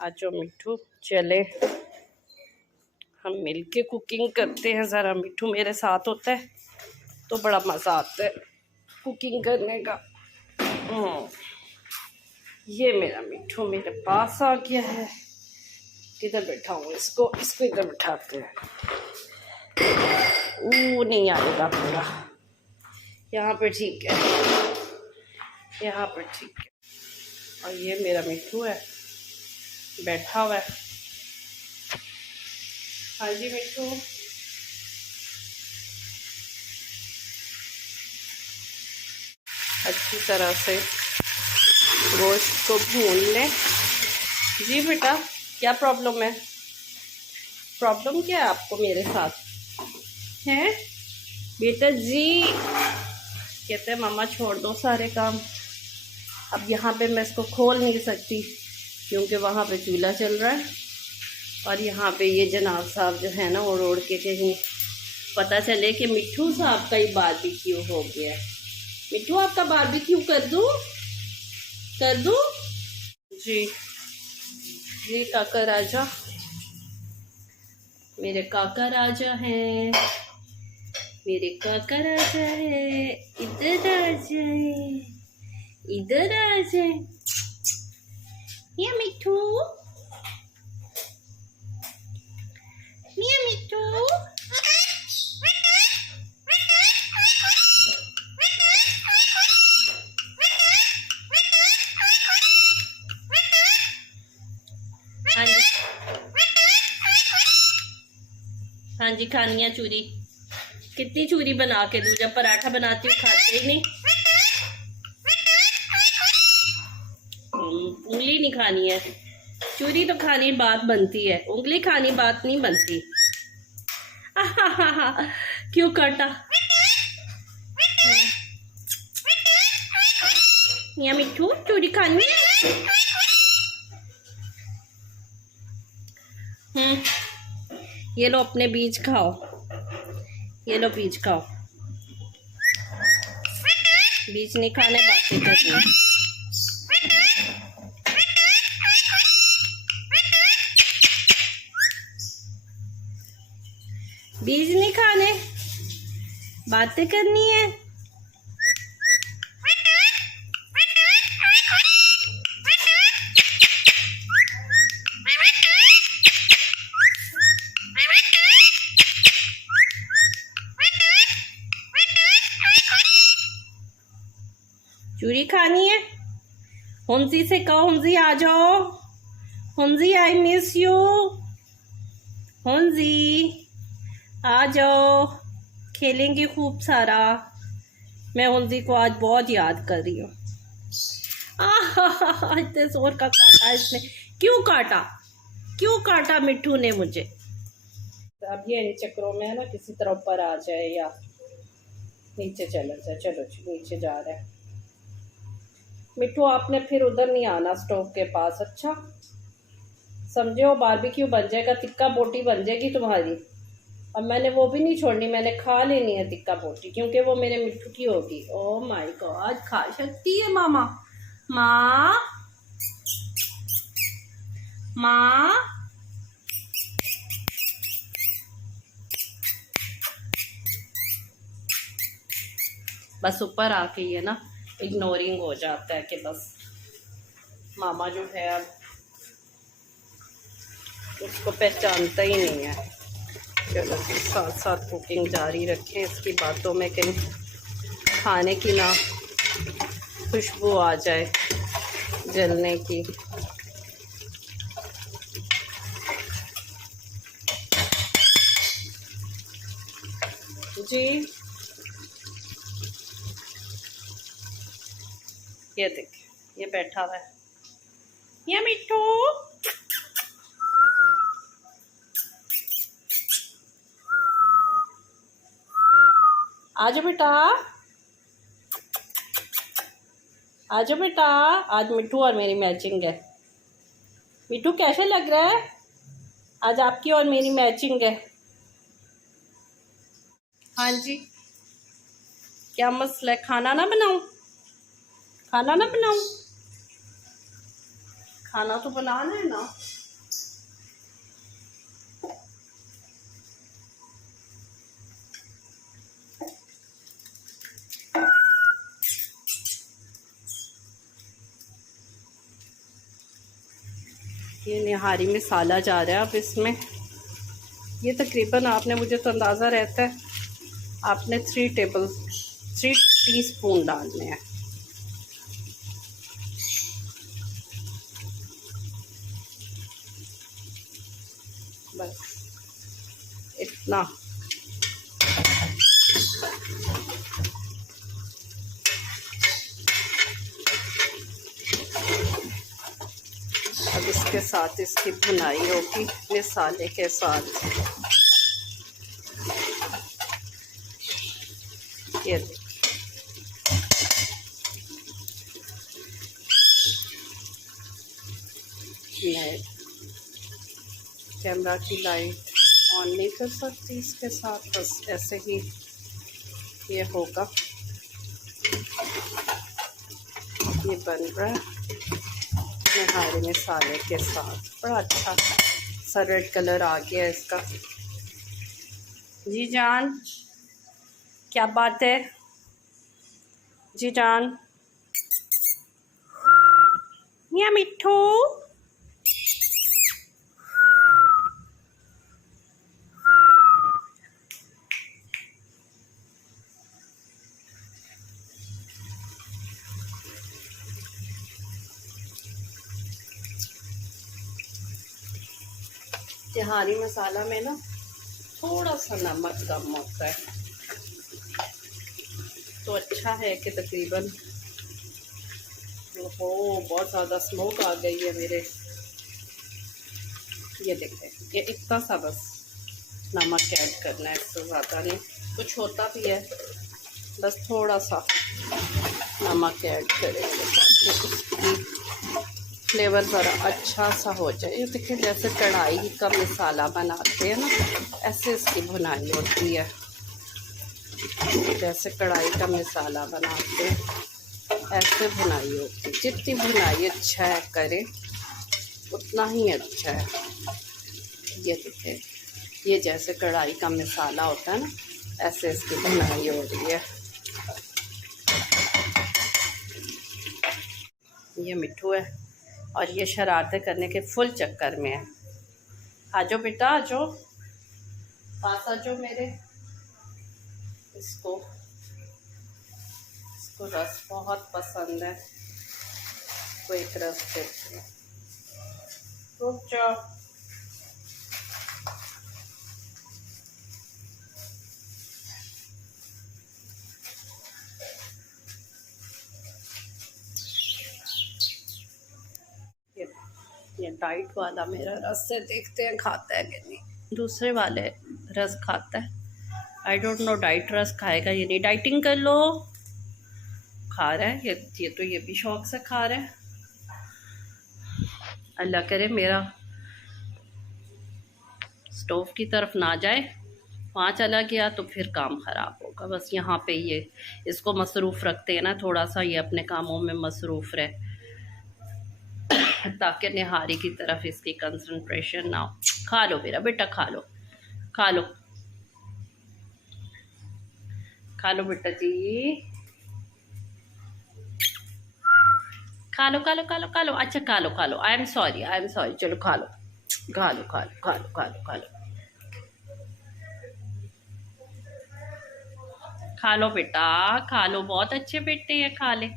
आज जो मिट्ठू चले हम मिलके कुकिंग करते हैं। ज़रा मिट्ठू मेरे साथ होता है तो बड़ा मज़ा आता है कुकिंग करने का। ये मेरा मिट्ठू मेरे पास आ गया है। किधर बैठा हूँ इसको इधर बैठाते हैं। नहीं आएगा पूरा, यहाँ पे ठीक है, यहाँ पे ठीक है। और ये मेरा मिट्ठू है बैठा हुआ है। हाँ जी मिट्ठू, अच्छी तरह से गोश्त को भून लें। जी बेटा, क्या प्रॉब्लम है? प्रॉब्लम क्या है आपको मेरे साथ है? बेटा जी कहते हैं मामा छोड़ दो सारे काम। अब यहाँ पे मैं इसको खोल नहीं सकती क्योंकि वहाँ पे चूल्हा चल रहा है और यहाँ पे ये जनाब साहब जो है ना उड़ के कहीं पता चले कि मिट्ठू साहब का ही बारबेक्यू हो गया। मिट्ठू आपका बारबेक्यू कर दूँ? कर दूँ? जी जी काका राजा, मेरे काका राजा हैं, मेरे काका राजा है। इधर आ जाए, इधर आ जाए। ये मिट्ठू, ये मिट्ठू, हाँ जी हाँ जी खानी है चूरी। कितनी चूरी बना के दूं? जब पराठा बनाती हूँ खाते ही नहीं। उंगली नहीं खानी है, चूरी तो खानी बात बनती है, उंगली खानी बात नहीं बनती। क्यों काटा? या मिट्ठू चूरी खानी? ये लो अपने बीज खाओ, ये लो बीज खाओ। बीज नहीं खाने बातें करनी। बीज नहीं खाने बातें करनी है। चूरी खानी है? हुंजी से कहो, हुंजी आ जाओ। हुंजी आई मिस यू। हुंजी आ जाओ, खेलेंगे खूब सारा। मैं हुंजी को आज बहुत याद कर रही हूँ। इतने जोर का काटा इसने। क्यों काटा? क्यों काटा मिट्ठू ने मुझे? अब ये इन चक्रों में है ना किसी तरह ऊपर आ जाए या नीचे चला जाए। चलो नीचे जा रहा है मिट्ठू। आपने फिर उधर नहीं आना स्टोव के पास, अच्छा समझे हो? बारबेक्यू बन जाएगा, तिक्का बोटी बन जाएगी तुम्हारी। अब मैंने वो भी नहीं छोड़नी, मैंने खा लेनी है तिक्का बोटी क्योंकि वो मेरे मिट्ठू की होगी। ओह माय गॉड, खा सकती है मामा। माँ माँ बस ऊपर आके ये ना इग्नोरिंग हो जाता है कि बस मामा जो है अब उसको पहचानता ही नहीं है। चलो साथ साथ कुकिंग जारी रखें, इसकी बातों में कहीं खाने की ना खुशबू आ जाए जलने की। जी ये देखिए, ये बैठा हुआ है ये मिट्ठू। आजा बेटा, आजा बेटा। आज मिट्ठू और मेरी मैचिंग है। मिट्ठू कैसे लग रहा है? आज आपकी और मेरी मैचिंग है। हाँ जी, क्या मसला है? खाना ना बनाऊं? खाना ना बनाऊं? खाना तो बनाना है ना। ये निहारी मसाला जा रहा है अब इसमें। ये तकरीबन आपने, मुझे तो अंदाज़ा रहता है, आपने 3 टीस्पून डालने हैं। बस इतना। अब इसके साथ इसकी भुनाई होगी मसाले के साथ। ये मैं कैमरा की लाइट ऑन नहीं कर सकती इसके साथ, बस ऐसे ही ये होगा। ये बन रहा है निहारी मसाले के साथ। बड़ा अच्छा सा रेड कलर आ गया इसका। जी जान, क्या बात है जी जान? मिया मिठू, तिहारी मसाला में ना थोड़ा सा नमक कम होता है, तो अच्छा है कि तकरीबन। ओहो, बहुत ज़्यादा स्मोक आ गई है मेरे। ये देखें, ये इतना सा बस नमक ऐड करना है, इससे ज़्यादा नहीं। कुछ होता भी है, बस थोड़ा सा नमक ऐड करेंगे ताकि फ्लेवर ज़रा अच्छा सा हो जाए। ये देखिए, जैसे कढ़ाई का मसाला बनाते हैं ना, ऐसे इसकी भुनाई होती है। जैसे कढ़ाई का मसाला बनाते हैं ऐसे भुनाई होती है। जितनी भुनाई अच्छा है करे उतना ही अच्छा है। ये देखिए, ये जैसे कढ़ाई का मसाला होता है ना, ऐसे इसकी भुनाई हो रही है। ये मिठू है और ये शरारतें करने के फुल चक्कर में है। आ जाओ बेटा, आ जाओ, पास आ जाओ मेरे। इसको रस बहुत पसंद है, तो एक रस देते हैं। रुक जाओ। ये डाइट वाला मेरा रस से देखते हैं खाता है कि नहीं। दूसरे वाले रस खाता है। आई डोंट नो डाइट रस खाएगा ये नहीं। डाइटिंग कर लो। खा रहा है ये तो ये भी शौक से खा रहा है। अल्लाह करे मेरा स्टोव की तरफ ना जाए, वहाँ चला गया तो फिर काम ख़राब होगा। बस यहाँ पे ये इसको मसरूफ़ रखते हैं ना, थोड़ा सा ये अपने कामों में मसरूफ़ रहे ताकि निहारी की तरफ इसकी कंसंट्रेशन ना हो। खा लो मेरा बेटा, खा लो, खा लो, खा लो बेटा जी, खा लो, खा लो, खा लो, खा लो। अच्छा खा लो, खा लो। I am sorry. चलो खा लो, खा लो, खा लो, खा लो, खा लो, खा लो, खा लो बेटा, खा लो। बहुत अच्छे बेटे हैं, खा ले।